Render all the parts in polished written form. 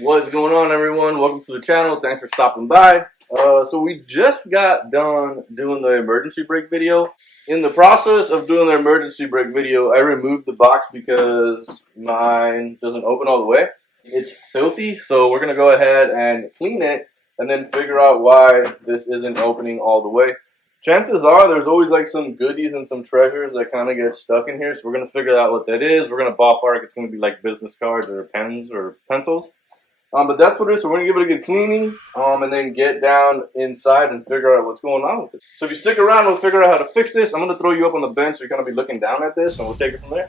What's going on, everyone? Welcome to the channel. Thanks for stopping by. So we just got done doing the emergency brake video. In the process of doing the emergency brake video, I removed the box because mine doesn't open all the way. It's filthy, so we're going to go ahead and clean it and then figure out why this isn't opening all the way. Chances are there's always like some goodies and some treasures that kind of get stuck in here, so we're going to figure out what that is. We're going to ballpark. It's going to be like business cards or pens or pencils. But that's what it is. So we're going to give it a good cleaning and then get down inside and figure out what's going on with it. So if you stick around, we'll figure out how to fix this. I'm going to throw you up on the bench so you're going to be looking down at this, and we'll take it from there.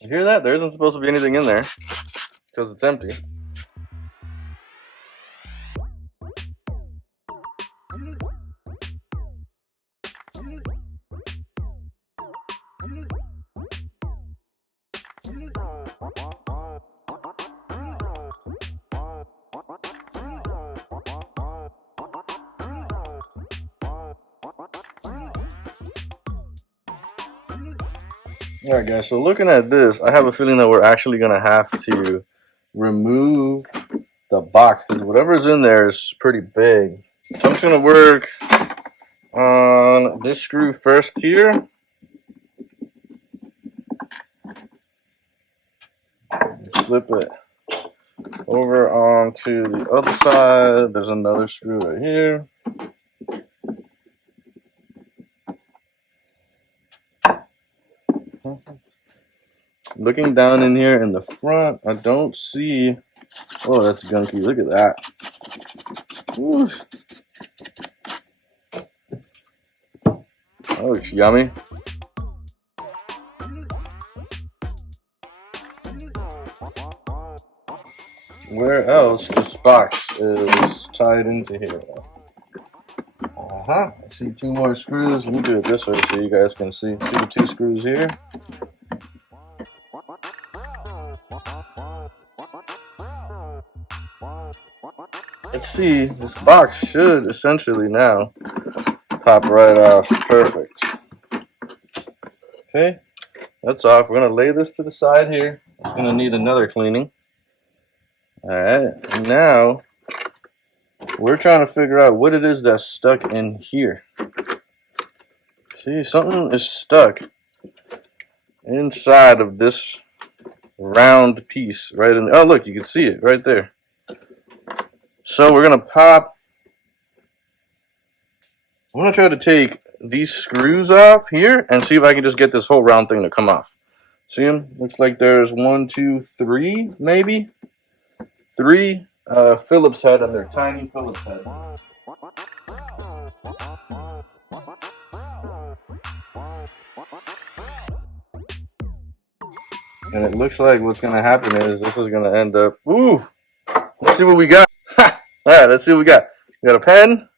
You hear that? There isn't supposed to be anything in there because it's empty. Alright guys, so looking at this, I have a feeling that we're actually going to have to remove the box because whatever's in there is pretty big. So I'm just going to work on this screw first here. Flip it over onto the other side. There's another screw right here. Looking down in here in the front, I don't see. Oh, that's gunky. Look at that. Ooh. That looks yummy. Where else this box is tied into here? I see two more screws. Let me do it this way so you guys can see. See the two screws here? Let's see, this box should essentially now pop right off. Perfect. Okay, that's off. We're going to lay this to the side here. It's going to need another cleaning. Alright, and now we're trying to figure out what it is that's stuck in here. See, something is stuck inside of this round piece right in. Oh, look, you can see it right there. So we're going to pop. I'm going to try to take these screws off here and see if I can just get this whole round thing to come off. See them? Looks like there's 1, 2, 3, maybe. 3 Phillips head, and they're tiny Phillips heads. And it looks like what's going to happen is this is going to end up. Ooh! Let's see what we got. Alright, let's see what we got. We got a pen.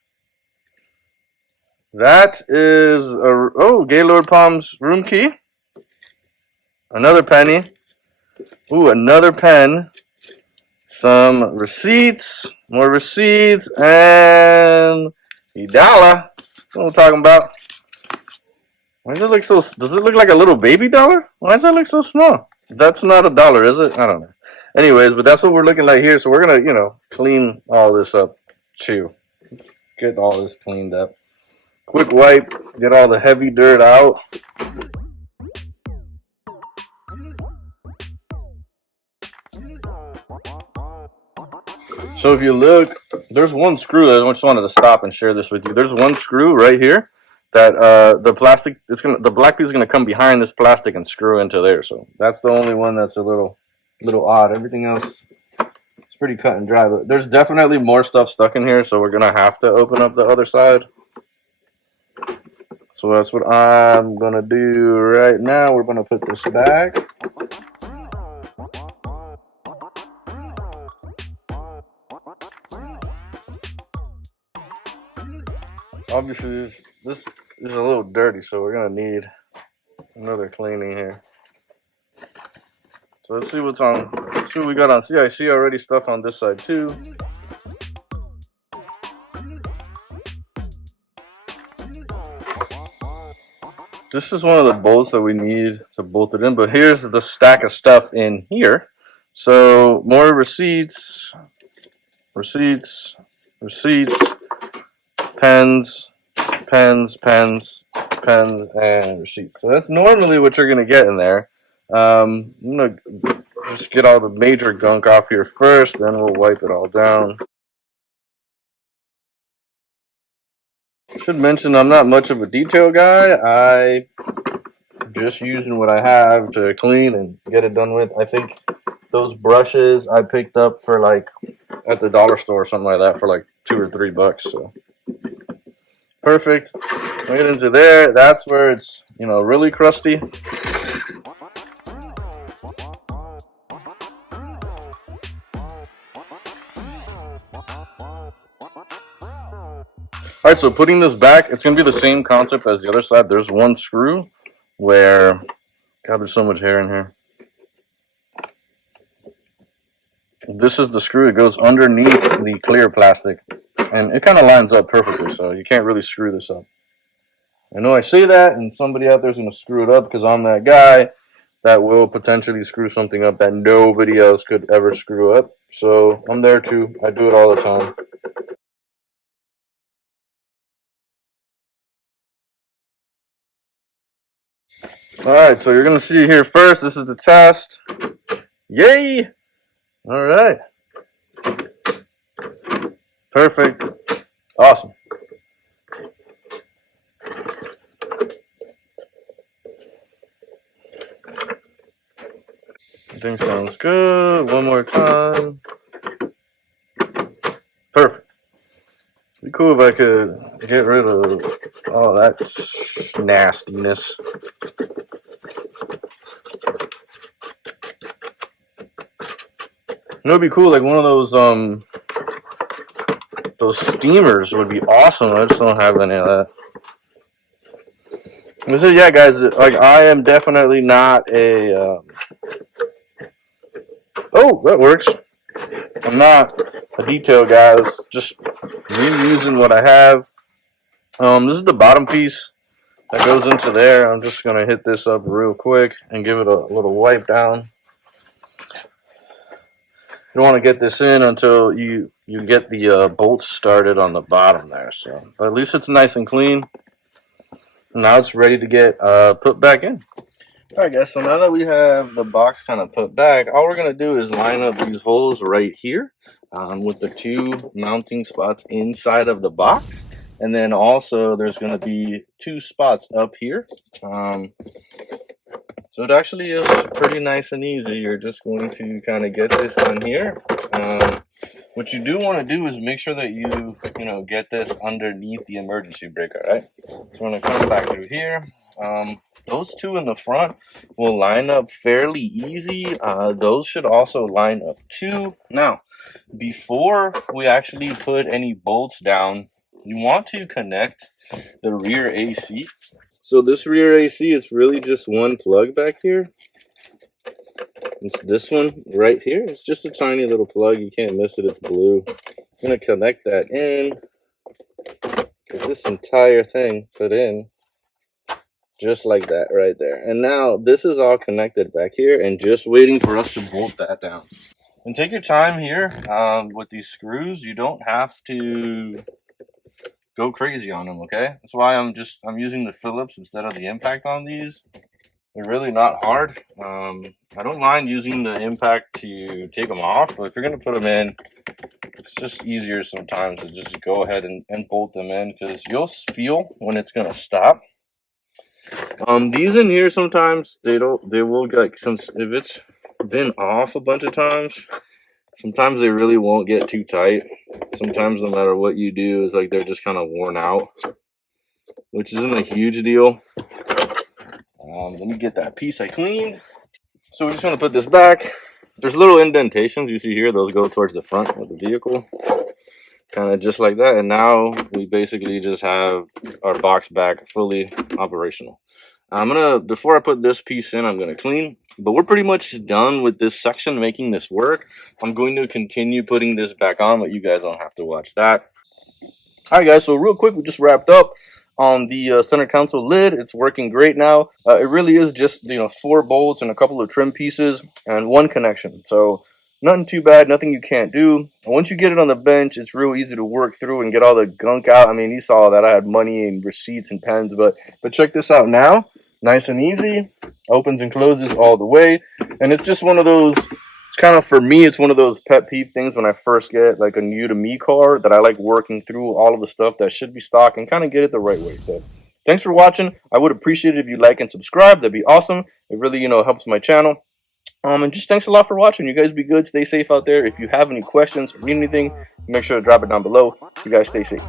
That is a Gaylord Palm's room key. Another penny. Ooh, another pen. Some receipts. More receipts. And $1. That's what I'm talking about. Why does it look so? Does it look like a little baby dollar? Why does that look so small? That's not $1, is it? I don't know. Anyways, but that's what we're looking like here. So we're going to, clean all this up too. Let's get all this cleaned up. Quick wipe, get all the heavy dirt out. So if you look, there's one screw. I just wanted to stop and share this with you. There's one screw right here that the plastic, the black piece is gonna come behind this plastic and screw into there. So that's the only one that's a little odd. Everything else is pretty cut and dry. But there's definitely more stuff stuck in here, so we're gonna have to open up the other side. So that's what I'm gonna do right now. We're gonna put this back. Obviously, this is a little dirty, so we're gonna need another cleaning here. So let's see what's on. Let's see what we got on. See, I see already stuff on this side too. this is one of the bolts that we need to bolt it in, but here's the stack of stuff in here. So more receipts, receipts, pens, pens, and receipts. So that's normally what you're going to get in there. I'm going to just get all the major gunk off here first, then we'll wipe it all down. I should mention I'm not much of a detail guy. I just using what I have to clean and get it done with. I think those brushes I picked up for like at the dollar store or something like that for like $2 or $3. So perfect. Right into there. That's where it's, you know, really crusty. Alright, so putting this back, it's going to be the same concept as the other side. There's one screw where, God, there's so much hair in here. This is the screw that goes underneath the clear plastic. And it kind of lines up perfectly, so you can't really screw this up. I know I say that, and somebody out there is going to screw it up because I'm that guy that will potentially screw something up that nobody else could ever screw up. So I'm there too. I do it all the time. Alright, so you're going to see here first, this is the test. Yay! Alright. Perfect. Awesome. Everything sounds good. One more time. Perfect. It'd be cool if I could get rid of all that nastiness. It would be cool, like one of those steamers would be awesome. I just don't have any of that. And so yeah, guys, like I am definitely not a. Oh, that works. I'm not a detail guy. It's just me using what I have. This is the bottom piece that goes into there. I'm just gonna hit this up real quick and give it a little wipe down. You don't want to get this in until you get the bolts started on the bottom there. So, but at least it's nice and clean. Now it's ready to get put back in. Alright guys, so now that we have the box kind of put back, all we're going to do is line up these holes right here with the two mounting spots inside of the box. And then also there's going to be 2 spots up here. So it actually is pretty nice and easy. You're just going to kind of get this on here. What you do want to do is make sure that you get this underneath the emergency brake, all right? So we're going to come back through here. Those 2 in the front will line up fairly easy. Those should also line up too. Now, before we actually put any bolts down, you want to connect the rear AC. So this rear AC, it's really just one plug back here. It's this one right here. It's just a tiny little plug. You can't miss it. It's blue. I'm going to connect that in. Get this entire thing put in. Just like that right there. And now this is all connected back here and just waiting for us to bolt that down. And take your time here with these screws. You don't have to go crazy on them, okay? That's why I'm using the Phillips instead of the impact on these. They're really not hard. I don't mind using the impact to take them off, but if you're going to put them in, it's just easier sometimes to just go ahead and bolt them in, because you'll feel when it's going to stop. These in here sometimes they will get, since if it's been off a bunch of times, sometimes they really won't get too tight. Sometimes no matter what you do, it's like they're just kind of worn out, which isn't a huge deal. Let me get that piece I cleaned. So we just want to put this back. There's little indentations you see here. Those go towards the front of the vehicle. Kind of just like that. And now we basically just have our box back fully operational. Before I put this piece in, I'm gonna clean. But we're pretty much done with this section, making this work. I'm going to continue putting this back on, but you guys don't have to watch that. Alright guys, so real quick, we just wrapped up. on the center console lid. It's working great now. It really is just 4 bolts and a couple of trim pieces and one connection. So nothing too bad, nothing you can't do. And once you get it on the bench, it's real easy to work through and get all the gunk out. I mean, you saw that I had money and receipts and pens, but check this out now. Nice and easy. Opens and closes all the way. And it's just one of those, it's kind of, for me, it's one of those pet peeve things when I first get like a new to me car, that I like working through all of the stuff that should be stock and kind of get it the right way. So thanks for watching. I would appreciate it if you like and subscribe. That'd be awesome. It really, helps my channel. And just thanks a lot for watching. You guys be good. Stay safe out there. If you have any questions or need anything, make sure to drop it down below. You guys stay safe.